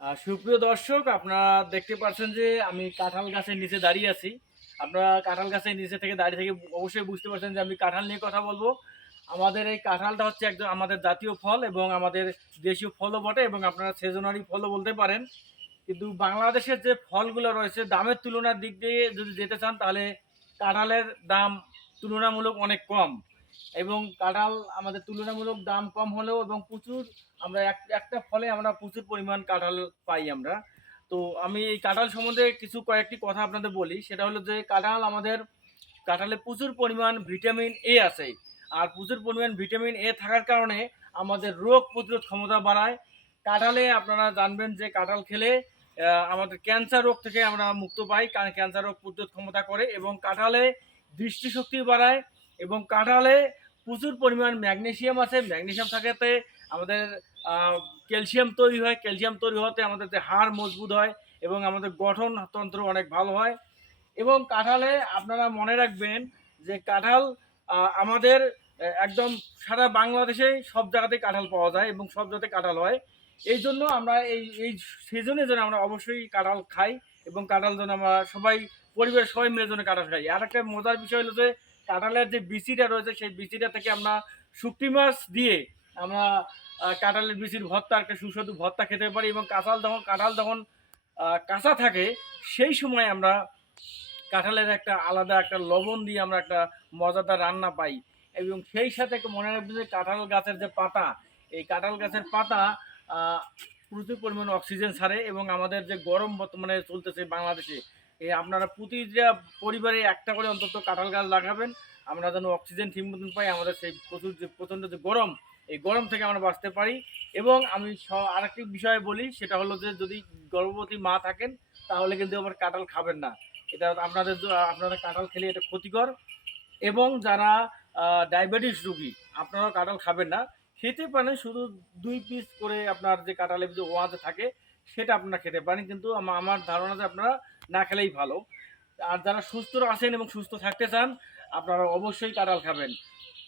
সুপ্রিয় দর্শক, আপনারা দেখতে পাচ্ছেন যে আমি কাঁঠাল গাছের নিচে দাঁড়িয়ে আছি। আপনারা কাঁঠাল গাছের নিচে থেকে দাঁড়িয়ে থেকে অবশ্যই বুঝতে পারছেন যে আমি কাঁঠাল নিয়ে কথা বলব। আমাদের এই কাঁঠালটা হচ্ছে একদম আমাদের জাতীয় ফল এবং আমাদের দেশীয় ফলও বটে এবং আপনারা সেজনারি ফলও বলতে পারেন। কিন্তু বাংলাদেশের যে ফলগুলো রয়েছে, দামের তুলনার দিক দিয়ে যদি যেতে চান, তাহলে কাঁঠালের দাম তুলনামূলক অনেক কম। এবং কাঁঠাল আমাদের তুলনামূলক দাম কম হলেও এবং প্রচুর আমরা এক, একটা ফলে আমরা প্রচুর পরিমাণ কাঁঠাল পাই আমরা। তো আমি এই কাঁঠাল সম্বন্ধে কিছু কয়েকটি কথা আপনাদের বলি। সেটা হলো যে কাঁঠাল আমাদের, কাঁঠালে প্রচুর পরিমাণ ভিটামিন এ আছে। আর প্রচুর পরিমাণ ভিটামিন এ থাকার কারণে আমাদের রোগ প্রতিরোধ ক্ষমতা বাড়ায়। কাঁঠালে আপনারা জানবেন যে কাঁঠাল খেলে আমাদের ক্যান্সার রোগ থেকে আমরা মুক্ত পাই। কারণ ক্যান্সার রোগ প্রতিরোধ ক্ষমতা করে এবং কাঁঠালে দৃষ্টিশক্তি বাড়ায়। এবং কাঁঠালে প্রচুর পরিমাণ ম্যাগনেশিয়াম আছে। ম্যাগনেশিয়াম থাকাতে আমাদের ক্যালসিয়াম তৈরি হয়। ক্যালসিয়াম তৈরি হতে আমাদের যে হাড় মজবুত হয় এবং আমাদের গঠনতন্ত্র অনেক ভালো হয়। এবং কাঁঠালে আপনারা মনে রাখবেন যে কাঁঠাল আমাদের একদম সারা বাংলাদেশে সব জায়গাতে কাঁঠাল পাওয়া যায় এবং সব জায়গাতে কাঁঠাল হয়। এই জন্য আমরা এই এই সিজনে যেন আমরা অবশ্যই কাঁঠাল খাই এবং কাঁঠাল যেন আমরা সবাই, পরিবারের সবাই মিলে যেন কাঁঠাল খাই। আর একটা মজার বিষয় হলো যে কাঁঠালের যে বিচিটা রয়েছে, সেই বিচিটা থেকে আমরা শুকটি মাছ দিয়ে আমরা কাঁঠালের বিচির ভর্তা, একটা সুস্বাদু ভর্তা খেতে পারি এবং কাঁঠাল যখন কাঁঠাল যখন কাঁচা থাকে, সেই সময় আমরা কাঁঠালের একটা আলাদা একটা লবণ দিয়ে আমরা একটা মজাদার রান্না পাই। এবং সেই সাথে মনে রাখবেন যে কাঁঠাল গাছের যে পাতা, এই কাঁঠাল গাছের পাতা প্রচুর পরিমাণে অক্সিজেন ছাড়ে এবং আমাদের যে গরম বর্তমানে চলতেছে বাংলাদেশে এই আপনারা প্রতিটা পরিবারে একটা করে অন্তত কাঁঠাল গাছ লাগাবেন। আমরা যেন অক্সিজেন ঠিক মতন পাই, আমাদের সেই প্রচুর যে প্রচণ্ড যে গরম, এই গরম থেকে আমরা বাঁচতে পারি। এবং আমি আরেকটি বিষয়ে বলি, সেটা হলো যে যদি গর্ভবতী মা থাকেন, তাহলে কিন্তু আবার কাঁঠাল খাবেন না। এটা আপনাদের আপনারা কাঁঠাল খেলে এটা ক্ষতিকর। এবং যারা ডায়াবেটিস রুগী আপনারা কাঁঠাল খাবেন না। খেতে পারেন, শুধু দুই পিস করে আপনার যে কাঁঠালের যে ওয়াজ থাকে, সেটা আপনারা খেতে পারেন। কিন্তু আমার ধারণা যে আপনারা না খেলেই ভালো। আর যারা সুস্থ আছেন এবং সুস্থ থাকতে চান, আপনারা অবশ্যই কাঁঠাল খাবেন।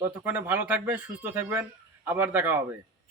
ততক্ষণে ভালো থাকবেন, সুস্থ থাকবেন। আবার দেখা হবে।